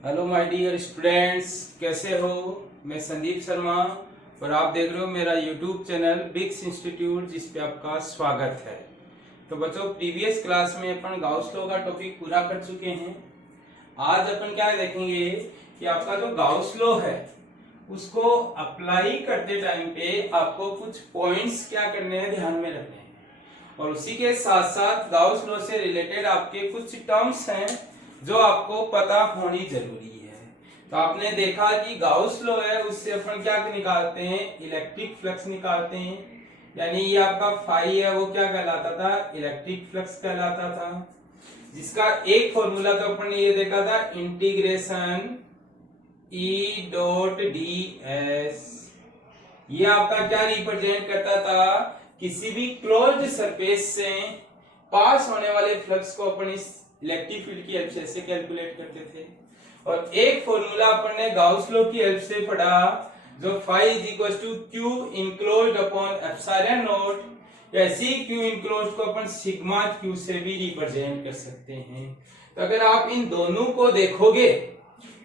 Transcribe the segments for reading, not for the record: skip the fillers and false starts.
Hello my dear students, कैसे हो। मैं संदीप शर्मा और आप देख रहे हो मेरा यूट्यूब चैनल बिग्स इंस्टीट्यूट, जिस पे आपका स्वागत है। तो बच्चों, प्रीवियस क्लास में अपन गाउस लॉ का टॉपिक पूरा कर चुके हैं। आज अपन क्या देखेंगे कि आपका जो गाउस लॉ है उसको अप्लाई करते टाइम पे आपको कुछ पॉइंट्स क्या करने हैं, ध्यान में रखने हैं। और उसी के साथ साथ गाउस लॉ से रिलेटेड आपके कुछ टर्म्स हैं जो आपको पता होनी जरूरी है। तो आपने देखा कि गाउस लॉ है, उससे अपन क्या निकालते हैं, इलेक्ट्रिक फ्लक्स निकालते हैं। यानी ये आपका फाई है, वो क्या कहलाता था, इलेक्ट्रिक फ्लक्स कहलाता था। जिसका एक फॉर्मूला तो अपन ने ये देखा था, integration E dot D S. ये आपका क्या रिप्रेजेंट करता था, किसी भी क्लोज्ड सरफेस से पास होने वाले फ्लक्स को अपन इस इलेक्ट्रिक फील्ड की हेल्प से कैलकुलेट करते थे। और एक फॉर्मूला अपन ने गाउस लॉ की हेल्प से पढ़ा, जो phi is equal to Q enclosed upon epsilon nought, या इसी क्यू इनक्लोज्ड को अपन सिग्मा क्यू से भी रिप्रेजेंट कर सकते हैं। तो अगर आप इन दोनों को देखोगे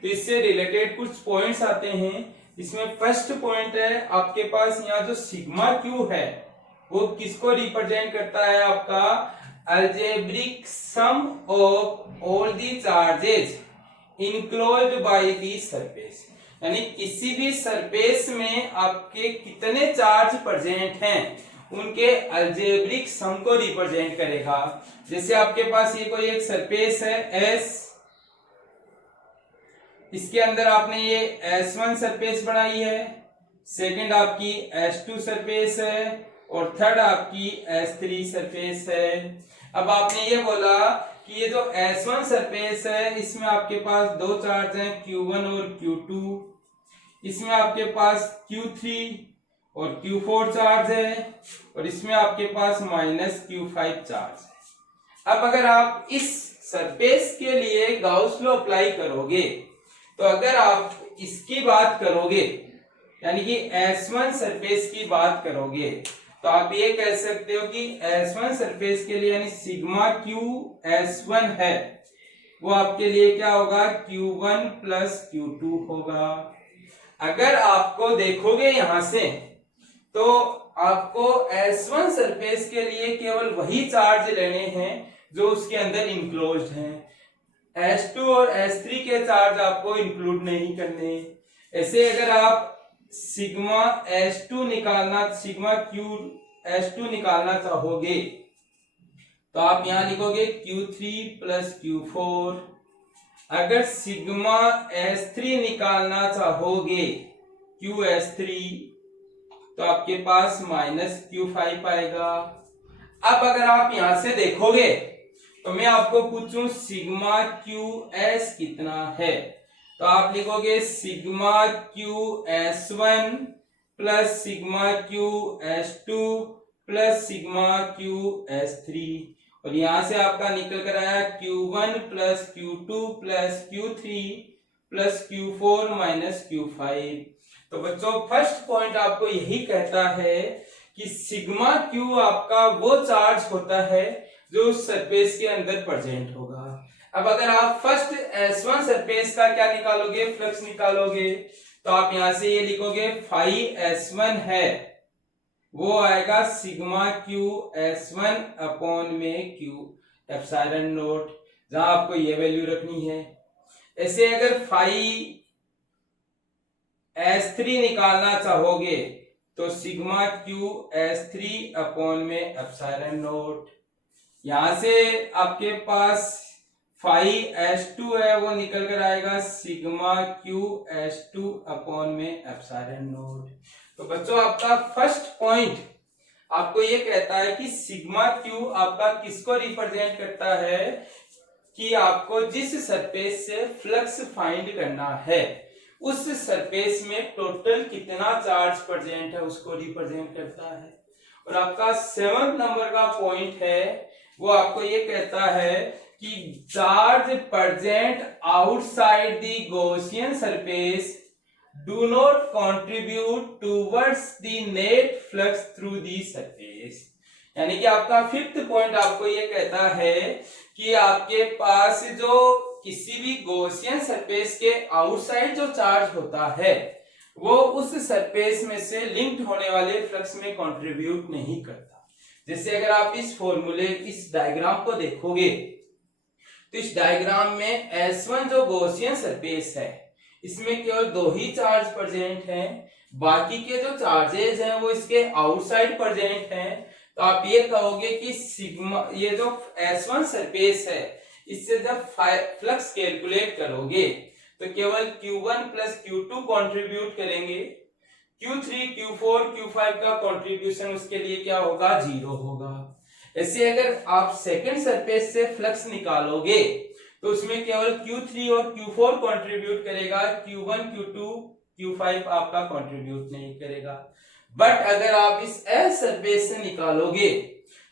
तो इससे रिलेटेड कुछ पॉइंट्स आते हैं। इसमें फर्स्ट पॉइंट है आपके पास, यहाँ जो सिग्मा क्यू है वो किसको रिप्रेजेंट करता है, आपका algebraic sum of all the charges enclosed by the surface. यानी किसी भी सरफेस में आपके कितने चार्ज प्रेजेंट हैं उनके अलजेब्रिक सम को रिप्रेजेंट करेगा। जैसे आपके पास ये कोई एक सरफेस है एस, इसके अंदर आपने ये S1 सरफेस बनाई है, सेकंड आपकी S2 सरफेस है और थर्ड आपकी S3 सरफेस है। अब आपने ये बोला कि ये जो S1 सरफेस है इसमें आपके पास दो चार्ज हैं, Q1 और Q2। इसमें आपके पास Q3 और Q4 चार्ज है और इसमें आपके पास -Q5 चार्ज है। अब अगर आप इस सरफेस के लिए गाउस लॉ अप्लाई करोगे तो अगर आप इसकी बात करोगे, यानी कि S1 सरफेस की बात करोगे, तो आप ये कह सकते हो कि S1 सरफेस के लिए यानी सिग्मा क्यू S1 है वो आपके लिए क्या होगा, Q1 प्लस Q2 होगा। अगर आपको देखोगे यहां से तो आपको S1 सरफेस के लिए केवल वही चार्ज लेने हैं जो उसके अंदर इंक्लोज्ड हैं। S2 और S3 के चार्ज आपको इंक्लूड नहीं करने। ऐसे अगर आप सिग्मा क्यू S2 निकालना चाहोगे तो आप यहां लिखोगे Q3 प्लस Q4। अगर सिग्मा S3 निकालना चाहोगे QS3 तो आपके पास -Q5 आएगा। अब अगर आप यहां से देखोगे तो मैं आपको पूछूं सिग्मा क्यू एस कितना है, तो आप लिखोगे sigma Q S1 plus sigma Q S2 plus sigma Q S3। और यहां से आपका निकल कर आया Q1 plus Q2 plus Q3 plus Q4 minus Q5। तो बच्चों, फर्स्ट पॉइंट आपको यही कहता है कि सिग्मा क्यू आपका वो चार्ज होता है जो उस सरफेस के अंदर प्रेजेंट होगा। अब अगर आप फर्स्ट S1 सरफेस का क्या निकालोगे, फ्लक्स निकालोगे, तो आप यहां से ये लिखोगे फाई S1 है वो आएगा सिग्मा क्यू S1 अपॉन में Q एप्सिलॉन नॉट, जहां आपको ये वैल्यू रखनी है। ऐसे अगर फाई S3 निकालना चाहोगे तो सिग्मा क्यू S3 अपॉन में एप्सिलॉन नॉट। यहां से आपके पास फाई S2 है वो निकल कर आएगा सिग्मा क्यू S2 अपॉन में एप्सिलॉन नॉट। तो बच्चों, आपका फर्स्ट पॉइंट आपको ये कहता है कि सिग्मा क्यू आपका किसको रिप्रेजेंट करता है, कि आपको जिस सरफेस से फ्लक्स फाइंड करना है उस सरफेस में टोटल कितना चार्ज प्रेजेंट है उसको रिप्रेजेंट करता है। और आपका 7th नंबर का पॉइंट है वो आपको ये कहता है कि charge present outside the Gaussian surface do not contribute towards the net flux through the surface. यानी कि आपका 5th पॉइंट आपको ये कहता है कि आपके पास जो किसी भी गॉसियन सरफेस के आउटसाइड जो चार्ज होता है वो उस सरफेस में से लिंक्ड होने वाले फ्लक्स में कंट्रीब्यूट नहीं करता। जैसे अगर आप इस फॉर्मूले इस डायग्राम को देखोगे तो इस डायग्राम में S1 जो गॉसियन सरफेस है इसमें केवल 2 ही चार्ज प्रेजेंट हैं, बाकी के जो चार्जेस हैं वो इसके आउटसाइड प्रेजेंट हैं। तो आप ये कहोगे कि सिग्मा, ये जो S1 सरफेस है इससे जब फ्लक्स कैलकुलेट करोगे तो केवल Q1 प्लस Q2 कंट्रीब्यूट करेंगे, Q3, Q4, Q5 का कंट्रीब्यूशन उसके लिए क्या होगा, 0 होगा। ऐसे अगर आप सेकंड सरफेस से फ्लक्स निकालोगे तो उसमें केवल Q3 और Q4 कंट्रीब्यूट करेगा, Q1, Q2, Q5 आपका कंट्रीब्यूट नहीं करेगा। बट अगर आप इस S सरफेस से निकालोगे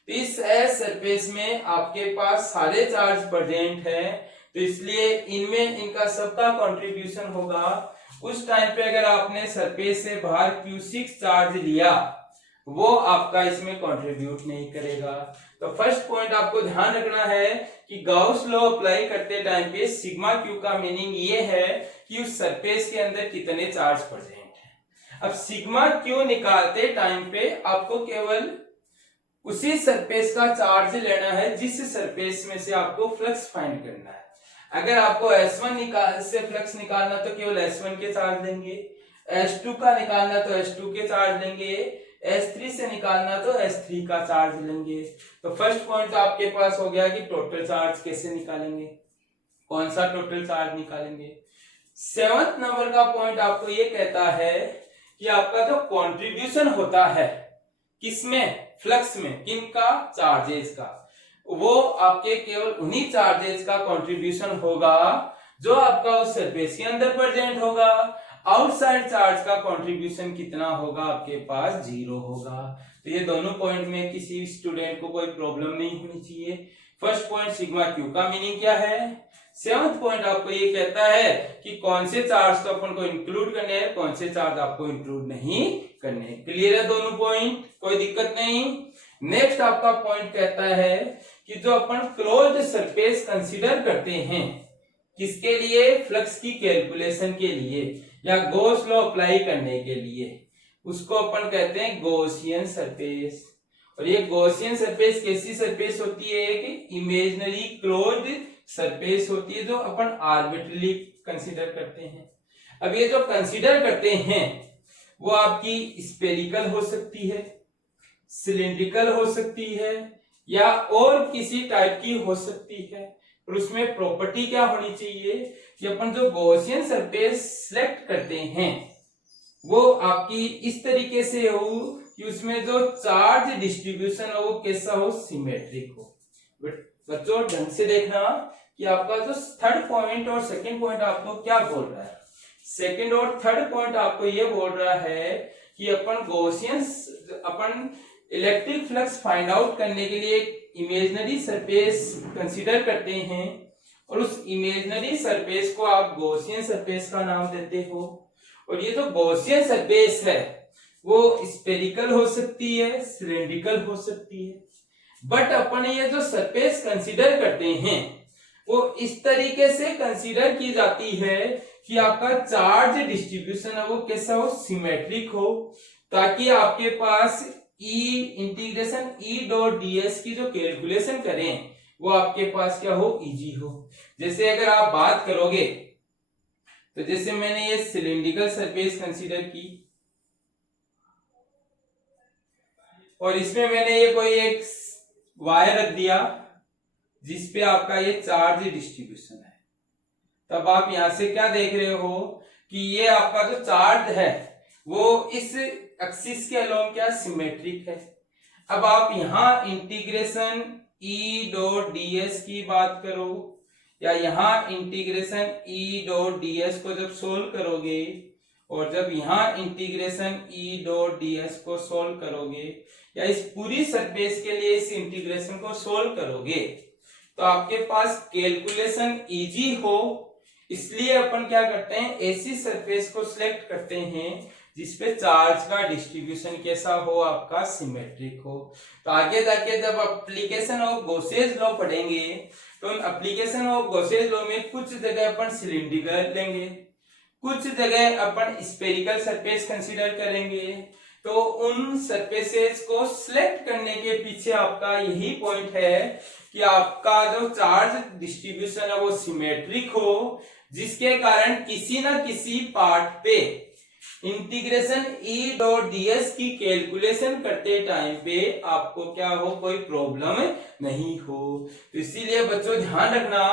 तो इस S सरफेस में आपके पास सारे चार्ज प्रेजेंट है, तो इसलिए इनमें इनका सबका कंट्रीब्यूशन होगा। उस टाइम पे अगर आपने सरफेस से बाहर Q6 चार्ज लिया वो आपका इसमें कंट्रीब्यूट नहीं करेगा। तो फर्स्ट पॉइंट आपको ध्यान रखना है कि गॉस लॉ अप्लाई करते टाइम पे सिग्मा क्यू का मीनिंग ये है कि उस सरफेस के अंदर कितने चार्ज प्रेजेंट है। अब सिग्मा क्यू निकालते टाइम पे आपको केवल उसी सरफेस का चार्ज लेना है जिस सरफेस में से आपको फ्लक्स फाइंड करना है। अगर आपको S1 से फ्लक्स निकालना तो केवल S1 के चार्ज लेंगे, S2 का निकालना तो S2 के चार्ज लेंगे, S3 से निकालना तो S3 का चार्ज लेंगे। तो फर्स्ट पॉइंट तो आपके पास हो गया कि टोटल चार्ज कैसे निकालेंगे, कौन सा टोटल चार्ज निकालेंगे। 7th नंबर का पॉइंट आपको ये कहता है कि आपका जो कंट्रीब्यूशन होता है किसमें, फ्लक्स में, किनका, चार्जेस का, वो आपके केवल उन्हीं चार्जेस का कंट्रीब्यूशन होगा जो आपका उस सरफेस के अंदर प्रेजेंट होगा। आउटसाइड चार्ज का कंट्रीब्यूशन कितना होगा, आपके पास 0 होगा। तो ये दोनों पॉइंट में किसी स्टूडेंट को कोई प्रॉब्लम नहीं होनी चाहिए। फर्स्ट पॉइंट सिग्मा क्यू का मीनिंग क्या है। 7th पॉइंट आपको ये कहता है कि कौन से चार्ज तो अपन को इंक्लूड करने हैं, कौन से चार्ज आपको इंक्लूड नहीं करने। क्लियर है दोनों पॉइंट, कोई दिक्कत नहीं। नेक्स्ट आपका पॉइंट कहता है कि जो अपन क्लोज्ड सरफेस कंसीडर करते हैं किसके लिए, फ्लक्स की कैलकुलेशन के लिए या गॉस लॉ अप्लाई करने के लिए, उसको अपन कहते हैं गॉसियन सरफेस। और ये गॉसियन सरफेस कैसी सरफेस होती है, एक इमेजिनरी क्लोज्ड सरफेस होती है जो अपन आर्बिट्रली कंसीडर करते हैं। अब ये जो कंसीडर करते हैं वो आपकी स्फेरिकल हो सकती है, सिलिंड्रिकल हो सकती है या और किसी टाइप की हो सकती है। और उसमें प्रॉपर्टी क्या होनी चाहिए कि अपन जो गॉसियन सरफेस सिलेक्ट करते हैं वो आपकी इस तरीके से हो कि उसमें जो चार्ज डिस्ट्रीब्यूशन हो वो कैसा हो, सिमेट्रिक हो। बच्चों ढंग से देखना कि आपका जो थर्ड पॉइंट और सेकंड पॉइंट आपको क्या बोल रहा है। सेकंड और थर्ड पॉइंट आपको ये बोल रहा है कि अपन इलेक्ट्रिक फ्लक्स फाइंड आउट करने के लिए इमेजिनरी सरफेस कंसीडर करते हैं और उस इमेजिनरी सरफेस को आप गॉसियन सरफेस का नाम देते हो। और ये जो गॉसियन सरफेस है वो स्फेरिकल हो सकती है, सिलिंड्रिकल हो सकती है। बट अपन ये जो सरफेस कंसीडर करते हैं वो इस तरीके से कंसीडर की जाती है कि आपका चार्ज डिस्ट्रीब्यूशन है वो कैसा हो, सिमेट्रिक हो, ताकि आपके पास इंटीग्रेशन E डॉट ds की जो कैलकुलेशन करें वो आपके पास क्या हो, इजी हो। जैसे अगर आप बात करोगे तो जैसे मैंने ये सिलिंड्रिकल सरफेस कंसीडर की और इसमें मैंने ये कोई एक वायर रख दिया जिसपे आपका ये चार्ज डिस्ट्रीब्यूशन है, तब आप यहां से क्या देख रहे हो कि ये आपका जो चार्ज है वो इस एक्सिस के अलोंग क्या, सिमेट्रिक है। अब आप यहां इंटीग्रेशन E डॉट ds की बात करो या यहां इंटीग्रेशन E डॉट ds को जब सोल्व करोगे और जब यहां इंटीग्रेशन E डॉट ds को सोल्व करोगे या इस पूरी सरफेस के लिए इस इंटीग्रेशन को सोल्व करोगे तो आपके पास कैलकुलेशन इजी हो। इसलिए अपन क्या करते हैं, ऐसी सरफेस को सिलेक्ट करते हैं जिसपे चार्ज का डिस्ट्रीब्यूशन कैसा हो, आपका सिमेट्रिक हो। तो आगे जाके जब एप्लीकेशन ऑफ गॉसेस लॉ पढ़ेंगे तो एप्लीकेशन ऑफ गॉसेस लॉ में कुछ जगह अपन सिलिंड्रिकल लेंगे, कुछ जगह अपन स्फेरिकल सरफेस कंसीडर करेंगे। तो उन सरफेसेस को सिलेक्ट करने के पीछे आपका यही पॉइंट है कि आपका जो चार्ज डिस्ट्रीब्यूशन है वो सिमेट्रिक हो, जिसके कारण किसी ना किसी पार्ट पे इंटीग्रेशन ई डॉट ds की कैलकुलेशन करते टाइम पे आपको क्या हो, कोई प्रॉब्लम नहीं हो। तो इसीलिए बच्चों ध्यान रखना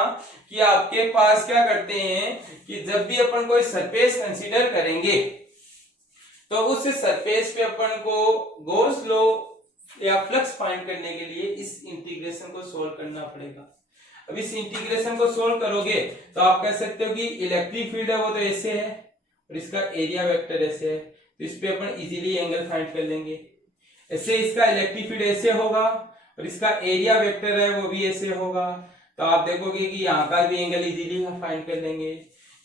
कि आपके पास क्या करते हैं कि जब भी अपन कोई सरफेस कंसीडर करेंगे तो उस सरफेस पे अपन को गॉस लॉ या फ्लक्स फाइंड करने के लिए इस इंटीग्रेशन को सोल्व करना पड़ेगा। अब इस इंटीग्रेशन को सोल्व करोगे तो आप कह सकते हो कि इलेक्ट्रिक फील्ड है वो तो ऐसे है और इसका एरिया वेक्टर ऐसे है, तो इस पे अपन इजीली एंगल फाइंड कर लेंगे। ऐसे इसका इलेक्ट्रिक फील्ड ऐसे होगा और इसका एरिया वेक्टर है वो भी ऐसे होगा, तो आप देखोगे कि यहाँ का भी एंगल इजीली फाइंड कर लेंगे।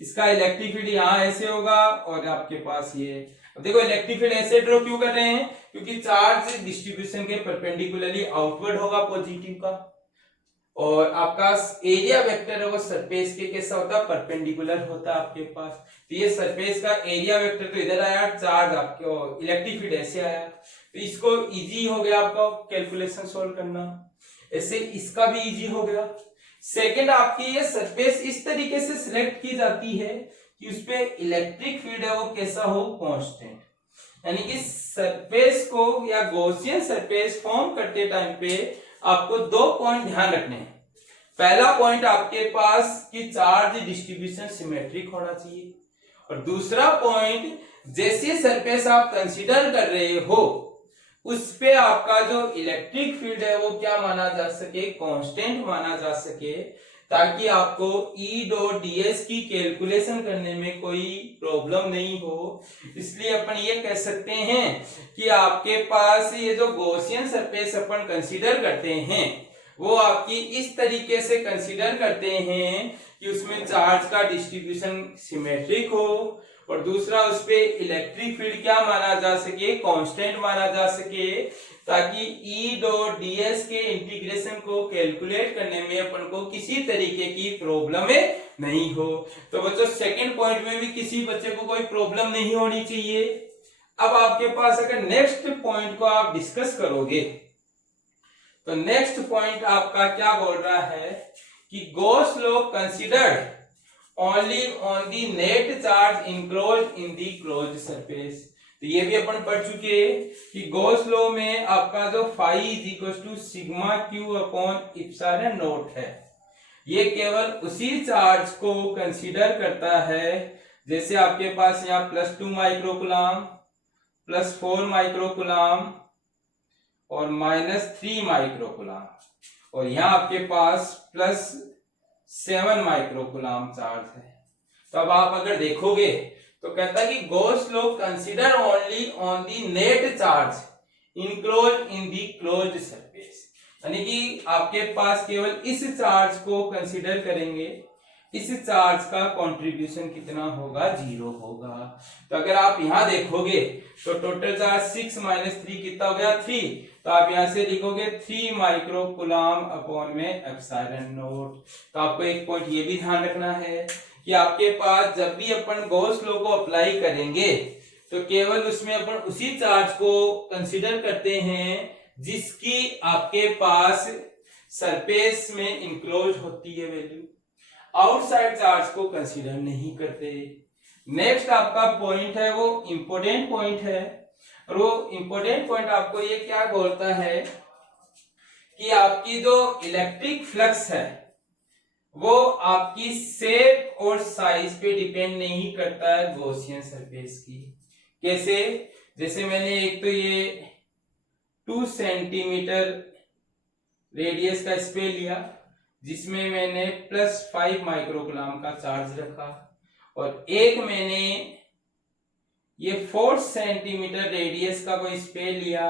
इसका इलेक्ट्रिक फील्ड यहाँ ऐसे होगा और आपके पास ये। अब देखो इलेक्ट्रिक फील्ड ऐसे ड्रॉ क्यों कर रहे हैं, क्योंकि चार्ज डिस्ट्रीब्यूशन के परपेंडिकुलरली आउटवर्ड होगा पॉजिटिव का, और आपका एरिया वेक्टर है वो सरफेस के कैसा होता है, परपेंडिकुलर होता है आपके पास। तो ये सरफेस का एरिया वेक्टर तो इधर आया, चार्ज आपके इलेक्ट्रिक फील्ड ऐसे आया, तो इसको इजी हो गया आपका कैलकुलेशन सोल्व करना। ऐसे इसका भी इजी हो गया। सेकंड, आपकी ये सरफेस इस तरीके से सिलेक्ट की जाती है कि उसपे इलेक्ट्रिक फील्ड है वो कैसा हो, कांस्टेंट। यानी कि सरफेस को या गॉसियन सरफेस फॉर्म करते टाइम पे आपको दो पॉइंट ध्यान रखने हैं। पहला पॉइंट आपके पास कि चार्ज डिस्ट्रीब्यूशन सिमेट्रिक होना चाहिए, और दूसरा पॉइंट जैसे सरफेस आप कंसीडर कर रहे हो उस पे आपका जो इलेक्ट्रिक फील्ड है वो क्या माना जा सके, कांस्टेंट माना जा सके, ताकि आपको E डॉट ds की कैलकुलेशन करने में कोई प्रॉब्लम नहीं हो। इसलिए अपन ये कह सकते हैं कि आपके पास ये जो गॉसियन सरफेस अपन कंसीडर करते हैं वो आपकी इस तरीके से कंसीडर करते हैं कि उसमें चार्ज का डिस्ट्रीब्यूशन सिमेट्रिक हो, और दूसरा उस पे इलेक्ट्रिक फील्ड क्या माना जा सके, कांस्टेंट माना जा सके, ताकि E डॉट ds के इंटीग्रेशन को कैलकुलेट करने में अपन को किसी तरीके की प्रॉब्लम नहीं हो। तो बच्चों सेकंड पॉइंट में भी किसी बच्चे को कोई प्रॉब्लम नहीं होनी चाहिए। अब आपके पास अगर नेक्स्ट पॉइंट को आप डिस्कस करोगे तो नेक्स्ट पॉइंट आपका क्या बोल रहा है कि Gauss law considered only on the net charge enclosed in the closed surface. तो ये भी अपन पढ़ चुके हैं कि गॉस लॉ में आपका जो phi is equal to sigma Q upon epsilon nought है, ये केवल उसी चार्ज को कंसीडर करता है जैसे आपके पास यहाँ +2 माइक्रोकूलम, +4 माइक्रोकूलम और -3 माइक्रोकूलम, और यहाँ आपके पास +7 माइक्रोकूलम चार्ज है। तो अब आप अगर देखोगे तो कहता है कि Gauss law consider only on the net charge enclosed in the closed surface, यानी कि आपके पास केवल इस चार्ज को कंसीडर करेंगे, इस चार्ज का कंट्रीब्यूशन कितना होगा, 0 होगा। तो अगर आप यहां देखोगे तो टोटल चार्ज 6 - 3 कितना हो गया, 3, तो आप यहां से लिखोगे 3 माइक्रोकूलम अपॉन में एप्सिलॉन नॉट। तो आपको एक पॉइंट ये भी ध्यान रखना है कि आपके पास जब भी अपन गॉस लॉ को अप्लाई करेंगे तो केवल उसमें अपन उसी चार्ज को कंसीडर करते हैं जिसकी आपके पास सरफेस में इंक्लोज होती है वैल्यू, आउटसाइड चार्ज को कंसीडर नहीं करते। नेक्स्ट आपका पॉइंट है वो इंपॉर्टेंट पॉइंट है, और वो इंपॉर्टेंट पॉइंट आपको ये क्या बोलता है कि आपकी जो इलेक्ट्रिक फ्लक्स है वो आपकी शेप और साइज पे डिपेंड नहीं करता है गॉसियन सरफेस की। कैसे, जैसे मैंने एक तो ये 2 सेंटीमीटर रेडियस का स्पेस लिया जिसमें मैंने +5 माइक्रोकूलम का चार्ज रखा, और एक मैंने ये 4 सेंटीमीटर रेडियस का कोई स्पेस लिया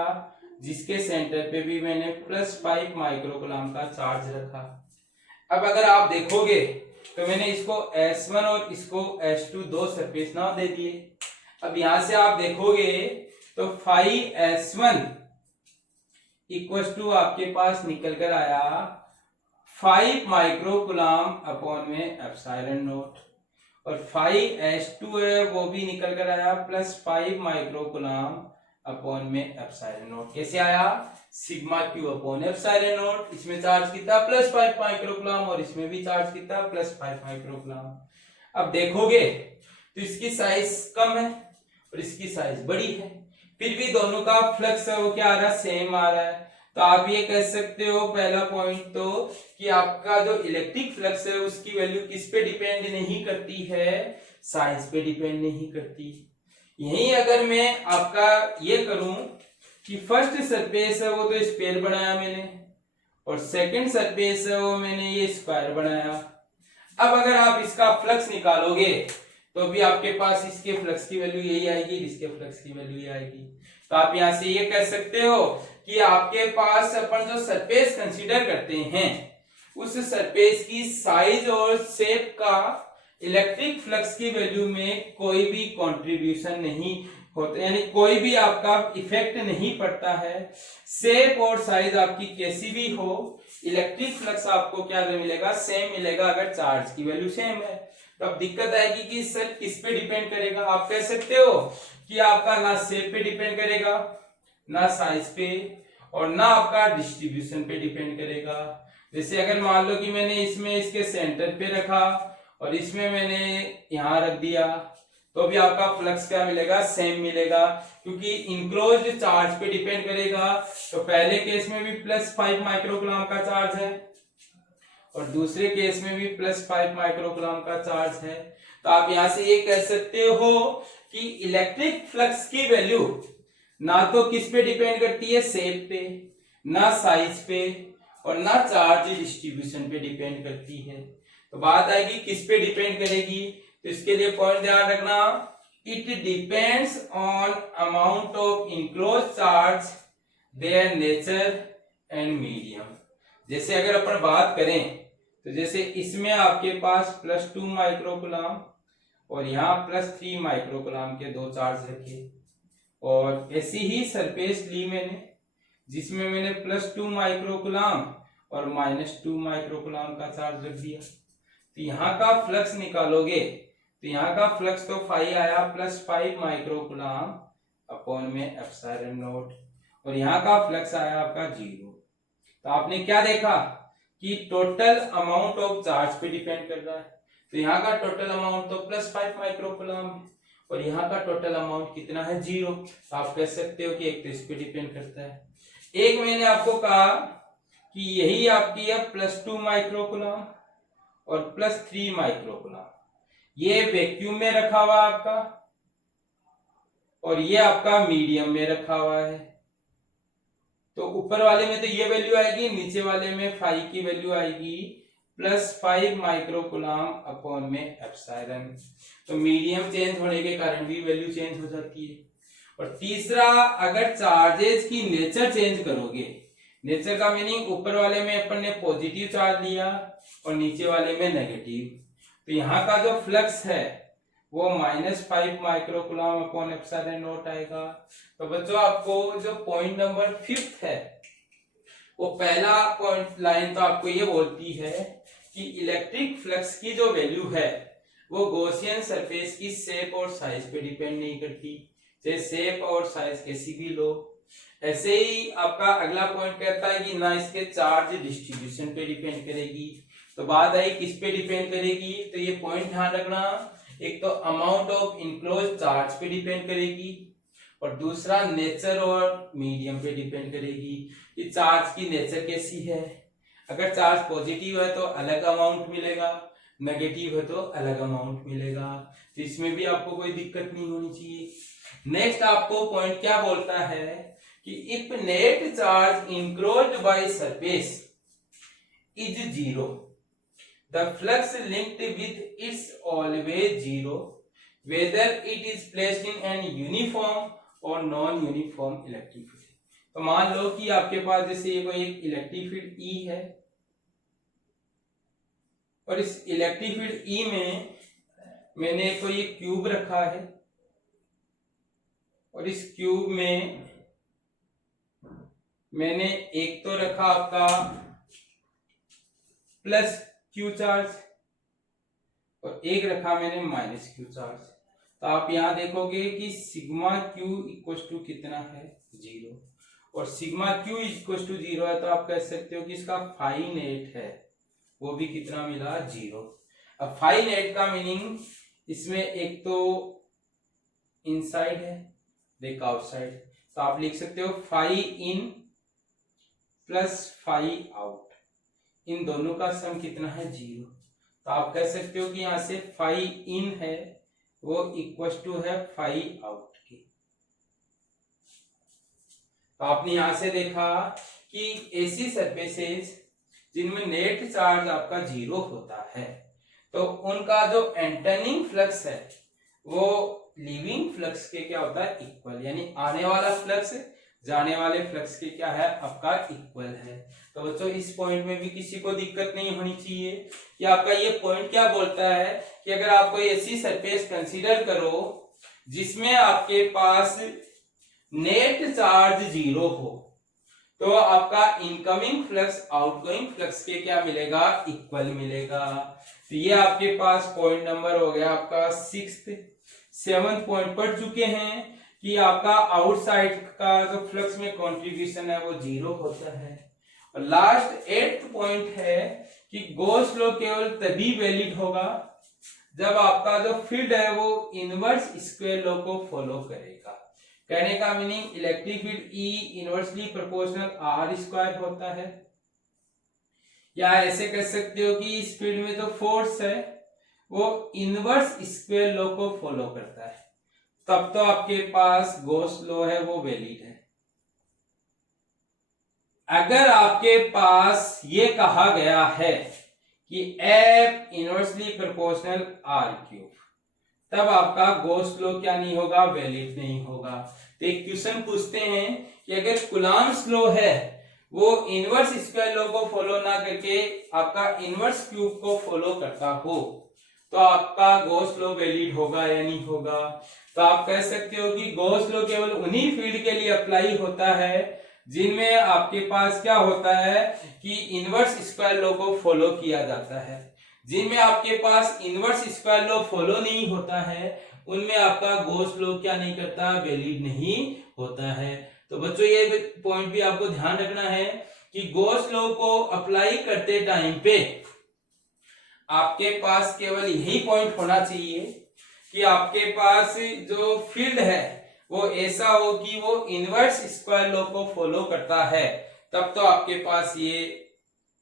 जिसके सेंटर पे भी मैंने +5 माइक्रोकूलम का चार्ज रखा। अब अगर आप देखोगे तो मैंने इसको S1 और इसको S2 दो सरफेस नाम दे दिए। अब यहां से आप देखोगे तो 5S1 इक्वल टू आपके पास निकल कर आया 5 माइक्रोकुलाम अपॉन में एप्सिलॉन नॉट, और 5H2 है वो भी निकल कर आया प्लस 5 माइक्रोकुलाम अपॉन में एप्सिलॉन नॉट। कैसे आया? Sigma Q upon epsilon not. इसमें चार्ज कितना? प्लस 5 माइक्रोकुलाम, और इसमें भी चार्ज कितना? Plus 5 microcoulomb. अब देखोगे तो इसकी साइज कम है और इसकी साइज बड़ी है, फिर भी दोनों का फ्लक्स है वो क्या आ रहा है? सेम आ रहा है। तो आप ये कह सकते हो पहला पॉइंट तो कि आपका जो इलेक्ट्रिक फ्लक्स है उसकी वैल्यू किस पे डिपेंड नहीं करती है? साइज पे डिपेंड नहीं करती। यही अगर मैं आपका ये करूं कि फर्स्ट सरफेस है वो तो स्फीयर बनाया मैंने, और सेकंड सरफेस है वो मैंने ये स्क्वायर बनाया। अब अगर आप इसका फ्लक्स निकालोगे तो भी आपके पास इसके फ्लक्स की वैल्यू यही आएगी, इसके फ्लक्स की वैल्यू ये आएगी। तो आप यहां से ये कह सकते हो कि आपके पास अपन जो सरफेस कंसीडर करते हैं उस सरफेस की साइज और शेप का इलेक्ट्रिक फ्लक्स की वैल्यू में कोई भी कंट्रीब्यूशन नहीं होता, यानी कोई भी आपका इफेक्ट नहीं पड़ता है। शेप और साइज आपकी कैसी भी हो, इलेक्ट्रिक फ्लक्स आपको क्या मिलेगा? सेम मिलेगा अगर चार्ज की वैल्यू सेम है। तो अब दिक्कत आएगी कि सर किस पे डिपेंड करेगा? आप कह सकते हो कि आपका ना शेप पे डिपेंड करेगा, ना साइज पे, और ना आपका डिस्ट्रीब्यूशन पे डिपेंड करेगा। जैसे अगर मान लो कि मैंने इसमें इसके सेंटर पे रखा और इसमें मैंने यहां रख दिया, तो भी आपका फ्लक्स क्या मिलेगा? सेम मिलेगा, क्योंकि इनक्लोज्ड चार्ज पे डिपेंड करेगा। तो पहले केस में भी प्लस 5 माइक्रोकुलाम का चार्ज है और दूसरे केस में भी प्लस 5 माइक्रोकुलाम का चार्ज है। तो आप यहां से ये कह सकते हो कि इलेक्ट्रिक फ्लक्स की वैल्यू ना तो किस पे डिपेंड करती है? शेप पे, ना साइज पे, और ना चार्ज डिस्ट्रीब्यूशन पे डिपेंड करती है। तो बात आएगी किस पे डिपेंड करेगी, तो इसके लिए पॉइंट ध्यान रखना, it depends on amount of enclose charge, their nature and medium. जैसे अगर अपन बात करें तो जैसे इसमें आपके पास प्लस 2 माइक्रोकुलाम और यहाँ प्लस 3 माइक्रोकुलाम के दो चार्ज रखे, और ऐसी ही सरफेस ली मैंने जिसमें मैंने प्लस 2 माइक्रोकुलाम और माइनस 2 माइक्रोकुलाम का चार्ज रख दिया। तो यहाँ का फ्लक्स निकालोगे तो यहाँ का फ्लक्स तो 5 आया प्लस 5 माइक्रोकुलाम अपॉन में एप्सिलॉन नॉट, और यहाँ का फ्लक्स आया आपका 0। तो आपने क्या देखा कि टोटल अमाउंट ऑफ चार्ज पे डिपेंड कर रहा है। तो यहाँ का टोटल अमाउंट तो प्लस 5 माइक्रोकुलाम है और यहाँ का टोटल अमाउंट कितना है? 0। तो आप कह सकते हो कि एक तो इस पे डिपेंड करता है, एक मैंने आपको कहा कि यही आपकी है प्लस 2 माइक्रोकुलाम और प्लस 3 माइक्रोकुलाम, ये वैक्यूम में रखा हुआ आपका और ये आपका मीडियम में रखा हुआ है। तो ऊपर वाले में तो ये वैल्यू आएगी, नीचे वाले में 5 की वैल्यू आएगी प्लस 5 माइक्रोकुलाम अपॉन में एप्सिलॉन। तो मीडियम चेंज होने के कारण भी वैल्यू चेंज हो जाती है। और तीसरा, अगर चार्जेस की नेचर चेंज करोगे, नेचर का मीनिंग ऊपर वाले में अपन ने पॉजिटिव चार्ज लिया और नीचे वाले में नेगेटिव, तो यहाँ का जो फ्लक्स है वो -5 माइक्रोकुलाम अपॉन एप्सिलॉन नॉट आएगा। तो बच्चों आपको जो पॉइंट नंबर 5 है वो पहला पॉइंट लाइन तो आपको ये बोलती है कि इलेक्ट्रिक फ्लक्स की जो वैल्यू है वो गॉसियन सरफेस की शेप और साइज पे डिपेंड नहीं करती, चाहे शेप और साइज कैसी भी लो। ऐसे ही आपका अगला पॉइंट कहता है कि ना इसके चार्ज डिस्ट्रीब्यूशन पे डिपेंड करेगी। तो बात आई किस पे डिपेंड करेगी, तो ये पॉइंट ध्यान रखना, एक तो अमाउंट ऑफ इनक्लोज चार्ज पे डिपेंड करेगी और दूसरा नेचर और मीडियम पे डिपेंड करेगी कि चार्ज की नेचर कैसी है। अगर चार्ज पॉजिटिव है तो अलग अमाउंट मिलेगा, नेगेटिव है तो अलग अमाउंट मिलेगा। तो इसमें भी आपको कोई दिक्कत नहीं होनी चाहिए। नेक्स्ट आपको पॉइंट क्या बोलता है कि if net charge enclosed by surface is 0, the flux linked with its always 0 whether it is placed in an uniform or non-uniform electric field। तो मान लो कि आपके पास जैसे ये कोई एक इलेक्ट्रिक फील्ड E है और इस इलेक्ट्रिक फील्ड E में मैंने कोई एक क्यूब रखा है और इस क्यूब में मैंने एक तो रखा आपका प्लस क्यू चार्ज और एक रखा मैंने माइनस क्यू चार्ज। तो आप यहां देखोगे कि सिग्मा क्यू इक्वल टू कितना है 0 और सिग्मा क्यू इक्वल टू 0 है, तो आप कह सकते हो कि इसका फाई नेट है वो भी कितना मिला 0। अब फाई नेट का मीनिंग इसमें एक तो इनसाइड है देख आउटसाइड, तो आप लिख सकते हो phi in plus phi out, इन दोनों का सम कितना है 0। तो आप कह सकते हो कि यहां से फाई इन है वो इक्वल टू है फाई आउट की। तो आपने यहां से देखा कि ऐसी सरफेसेस जिनमें नेट चार्ज आपका 0 होता है तो उनका जो एंटरनिंग फ्लक्स है वो लीविंग फ्लक्स के क्या होता है इक्वल, यानी आने वाला फ्लक्स जाने वाले फ्लक्स के क्या है आपका इक्वल है। तो बच्चों इस पॉइंट में भी किसी को दिक्कत नहीं होनी चाहिए कि आपका ये पॉइंट क्या बोलता है कि अगर आप कोई ऐसी सरफेस कंसीडर करो जिसमें आपके पास नेट चार्ज 0 हो तो आपका इनकमिंग फ्लक्स आउटगोइंग फ्लक्स के क्या मिलेगा इक्वल मिलेगा। तो ये आपके पास पॉइंट नंबर हो गया आपका 6th 7th पॉइंट पढ़ चुके हैं कि आपका आउटसाइड का जो फ्लक्स में कंट्रीब्यूशन है वो 0 होता है। और लास्ट 8th पॉइंट है कि गॉस लॉ केवल तभी वैलिड होगा जब आपका जो फील्ड है वो इनवर्स स्क्वायर लॉ को फॉलो करेगा। कहने का meaning electric field E inversely proportional R square होता है, या ऐसे कह सकते हो कि इस फील्ड में जो फोर्स है वो इनवर्स स्क्वायर लॉ को फॉलो करता है, तब तो आपके पास गॉस लॉ है वो वैलिड है। अगर आपके पास ये कहा गया है कि F inversely proportional R cube, तब आपका गॉस लॉ क्या नहीं होगा वैलिड नहीं होगा। तो एक क्वेश्चन पूछते हैं कि अगर कूलम्ब्स लॉ है वो इनवर्स स्क्वायर लॉ को फॉलो ना करके आपका इनवर्स क्यूब को फॉलो करता हो तो आपका गॉस लॉ वैलिड होगा या नहीं होगा। तो आप कह सकते हो कि गॉस लॉ केवल उन्हीं फील्ड के लिए अप्लाई होता है जिनमें आपके पास क्या होता है कि इनवर्स स्क्वायर लॉ को फॉलो किया जाता है। जिनमें आपके पास इनवर्स स्क्वायर लॉ फॉलो नहीं होता है उनमें आपका गॉस लॉ क्या नहीं करता वैलिड नहीं होता है। तो बच्चों ये पॉइंट भी आपको ध्यान रखना है कि गॉस लॉ को अप्लाई करते टाइम पे आपके पास केवल यही पॉइंट होना चाहिए कि आपके पास जो फील्ड है वो ऐसा हो कि वो इनवर्स स्क्वायर लॉ को फॉलो करता है, तब तो आपके पास ये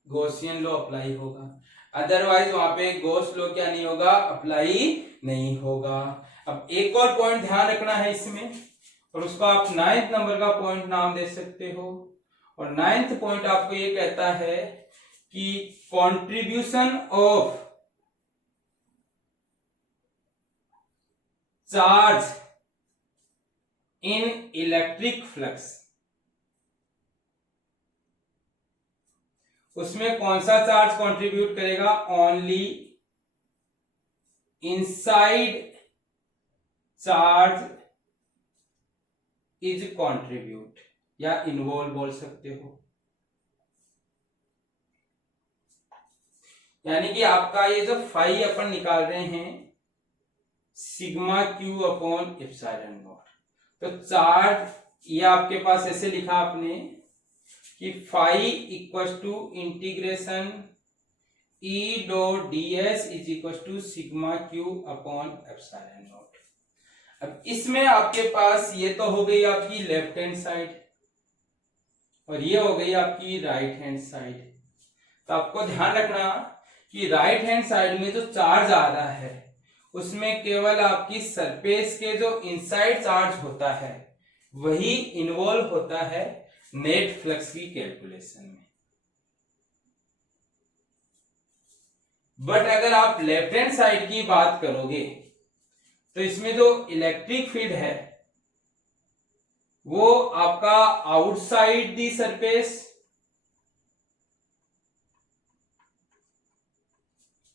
गॉसियन लॉ अप्लाई होगा, अदरवाइज वहां पे गॉस लॉ क्या नहीं होगा अप्लाई नहीं होगा। अब एक और पॉइंट ध्यान रखना है इसमें और उसको आप 9th नंबर का पॉइंट नाम दे सकते हो। और 9th पॉइंट आपको ये कहता है कि contribution of charge in electric flux, उसमें कौन सा चार्ज कंट्रीब्यूट करेगा, only inside charge is contribute या इन्वॉल्व बोल सकते हो। यानी कि आपका ये जो फाई अपन निकाल रहे हैं sigma Q upon epsilon nought, तो चार्ज ये आपके पास ऐसे लिखा आपने कि phi equal to integration E dot D S is equal to sigma Q upon epsilon nought. अब इसमें आपके पास ये तो हो गई आपकी लेफ्ट हैंड साइड और ये हो गई आपकी राइट हैंड साइड। तो आपको ध्यान रखना कि राइट हैंड साइड में जो चार्ज आ रहा है उसमें केवल आपकी सरफेस के जो इनसाइड चार्ज होता है वही इन्वॉल्व होता है नेट फ्लक्स की कैलकुलेशन में। बट अगर आप लेफ्ट हैंड साइड की बात करोगे तो इसमें जो इलेक्ट्रिक फील्ड है वो आपका outside the surface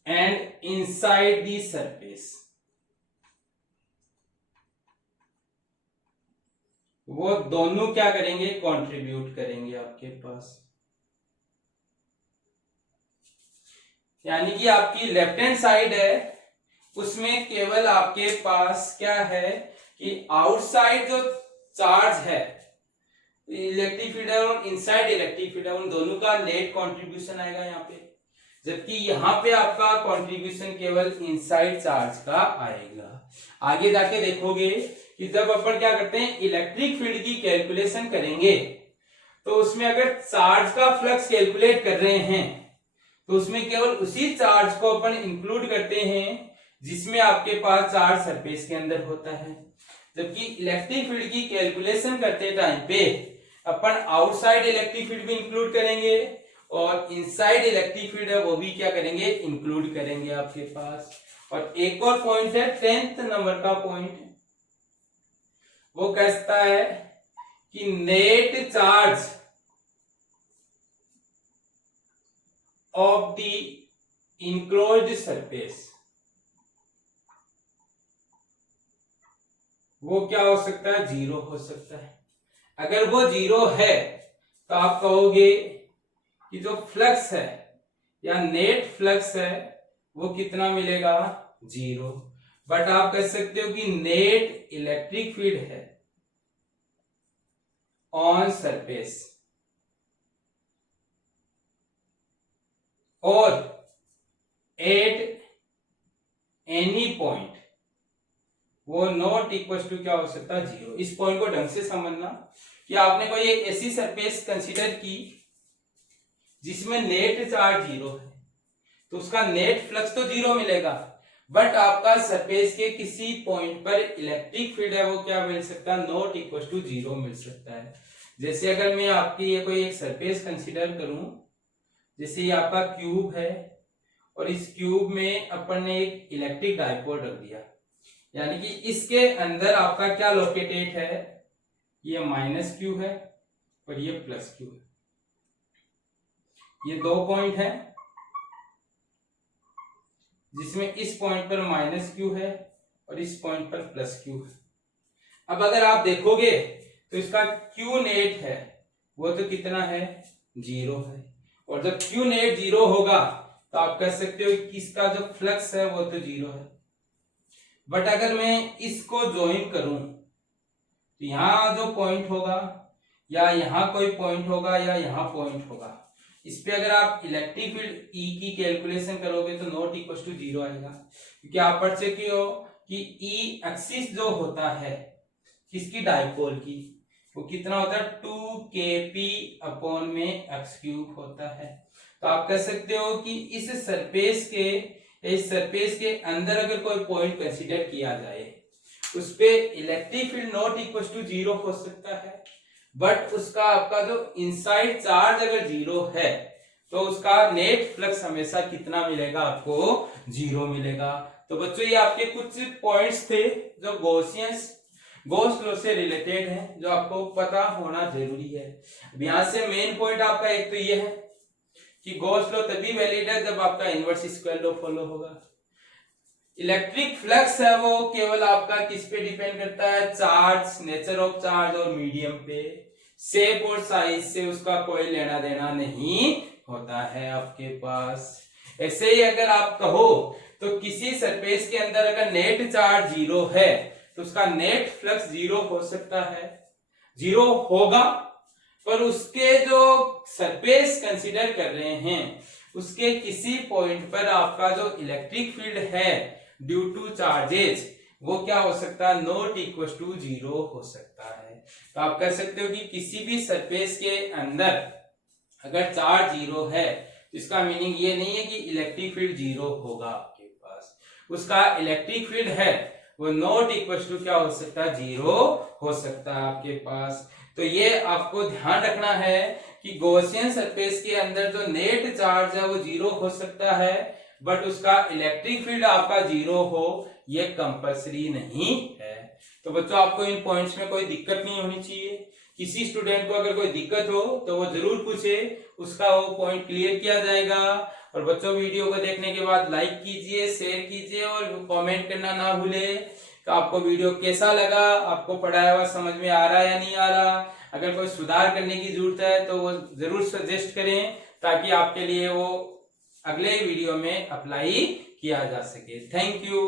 and inside the surface, वो दोनों क्या करेंगे कंट्रीब्यूट करेंगे आपके पास। यानी कि आपकी लेफ्ट हैंड साइड है उसमें केवल आपके पास क्या है कि आउटसाइड जो चार्ज है इलेक्ट्रिक फील्ड है और इनसाइड इलेक्ट्रिक फील्ड है, उन दोनों का नेट कंट्रीब्यूशन आएगा यहाँ पे, जबकि यहाँ पे आपका कंट्रीब्यूशन केवल इनसाइड चार्ज का आएगा। आगे जाके देखोगे कि जब अपन क्या करते हैं इलेक्ट्रिक फील्ड की कैलकुलेशन करेंगे तो उसमें अगर चार्ज का फ्लक्स कैलकुलेट कर रहे हैं तो उसमें केवल उसी चार्ज को अपन इंक्लूड करते हैं जिसमें आपके पास चार्ज सरफेस के अंदर होता है, जबकि इलेक्ट्रिक फील्ड की कैलकुलेशन करते टाइम पे अपन आउटसाइड इलेक्ट्रिक फील्ड भी इंक्लूड करेंगे और इनसाइड इलेक्ट्रिक फील्ड है वो भी क्या करेंगे इंक्लूड करेंगे आपके पास। और एक और पॉइंट है 10th नंबर का पॉइंट, वो कहता है कि net charge of the enclosed surface वो क्या हो सकता है, जीरो हो सकता है। अगर वो जीरो है तो आप कहोगे कि जो फ्लक्स है या नेट फ्लक्स है वो कितना मिलेगा, जीरो। बट आप कह सकते हो कि नेट इलेक्ट्रिक फील्ड है ऑन सरफेस और एट एनी पॉइंट वो नॉट इक्वल टू क्या हो सकता है, जीरो। इस पॉइंट को ढंग से समझना कि आपने कोई एक ऐसी सरफेस कंसीडर की जिसमें नेट चार्ज जीरो है तो उसका नेट फ्लक्स तो जीरो मिलेगा, बट आपका सरफेस के किसी पॉइंट पर इलेक्ट्रिक फील्ड है वो क्या मिल सकता है, नॉट इक्वल टू जीरो मिल सकता है। जैसे अगर मैं आपकी ये कोई एक सरफेस कंसीडर करूं, जैसे ये आपका क्यूब है और इस क्यूब में अपन ने एक इलेक्ट्रिक डाइपोल रख दिया, यानी कि इसके अंदर आपका क्या लोकेटेड है, ये माइनस क्यू है और ये प्लस क्यू है। ये दो पॉइंट है जिसमें इस पॉइंट पर माइनस क्यू है और इस पॉइंट पर प्लस क्यू है। अब अगर आप देखोगे तो इसका क्यू नेट है वो तो कितना है, जीरो है। और जब क्यू नेट जीरो होगा तो आप कह सकते हो कि इसका जो फ्लक्स है वो तो जीरो है। बट अगर मैं इसको ज्वाइन करूं तो यहां जो पॉइंट होगा या यहां कोई पॉइंट होगा या यहां पॉइंट होगा, इस पे अगर आप इलेक्ट्रिक फील्ड E की कैलकुलेशन करोगे तो नॉट इक्वल टू जीरो आएगा, क्योंकि आप पढ़ चुके हो कि E एक्सिस जो होता है किसकी, डाइपोल की, वो कितना होता है 2kp अपॉन में x क्यूब होता है। तो आप कह सकते हो कि इस सरफेस के अंदर अगर कोई पॉइंट कंसीडर किया जाए उस पे electric field not equal to zero हो सकता है, बट उसका आपका जो इनसाइड चार्ज अगर जीरो है तो उसका नेट फ्लक्स हमेशा कितना मिलेगा, आपको जीरो मिलेगा। तो बच्चों ये आपके कुछ पॉइंट्स थे जो गॉस लॉ से रिलेटेड है, जो आपको पता होना जरूरी है। अब यहां से मेन पॉइंट आपका एक तो ये है कि गॉस लॉ तभी वैलिड है जब आपका इनवर्स स्क्वायर लॉ फॉलो होगा। इलेक्ट्रिक फ्लक्स है वो केवल आपका किस पे डिपेंड करता है, चार्ज, नेचर ऑफ चार्ज और मीडियम पे। शेप और साइज से उसका कोई लेना देना नहीं होता है आपके पास। ऐसे ही अगर आप कहो तो किसी सरफेस के अंदर अगर नेट चार्ज जीरो है तो उसका नेट फ्लक्स जीरो हो सकता है, जीरो होगा, पर उसके जो सरफेस कंसीडर कर रहे हैं उसके किसी पॉइंट पर आपका जो इलेक्ट्रिक फील्ड है ड्यू टू चार्जेस वो क्या हो सकता है, नॉट इक्वल टू जीरो हो सकता है। तो आप कह सकते हो कि किसी भी सरफेस के अंदर अगर चार्ज जीरो है तो इसका मीनिंग ये नहीं है कि इलेक्ट्रिक फील्ड जीरो होगा आपके पास, उसका इलेक्ट्रिक फील्ड है वो नॉट इक्वल टू क्या हो सकता है, जीरो हो सकता है आपके पास। तो ये आपको ध्यान रखना है कि गॉसियन सरफेस के अंदर जो नेट चार्ज है वो जीरो हो सकता है, बट उसका इलेक्ट्रिक फील्ड आपका जीरो हो ये कंपल्सरी नहीं है। तो बच्चों आपको इन पॉइंट्स में कोई दिक्कत नहीं होनी चाहिए। किसी स्टूडेंट को अगर कोई दिक्कत हो तो वो जरूर पूछे, उसका वो पॉइंट क्लियर किया जाएगा। और बच्चों वीडियो को देखने के बाद लाइक कीजिए, शेयर कीजिए और कमेंट करना ना भूले तो आपको वीडियो कैसा लगा, आपको पढ़ाया हुआ समझ में आ रहा है या नहीं आ रहा। अगर कोई सुधार करने की जरूरत है तो वो जरूर सजेस्ट करें ताकि आपके लिए वो अगले वीडियो में अप्लाई किया जा सके। Thank you.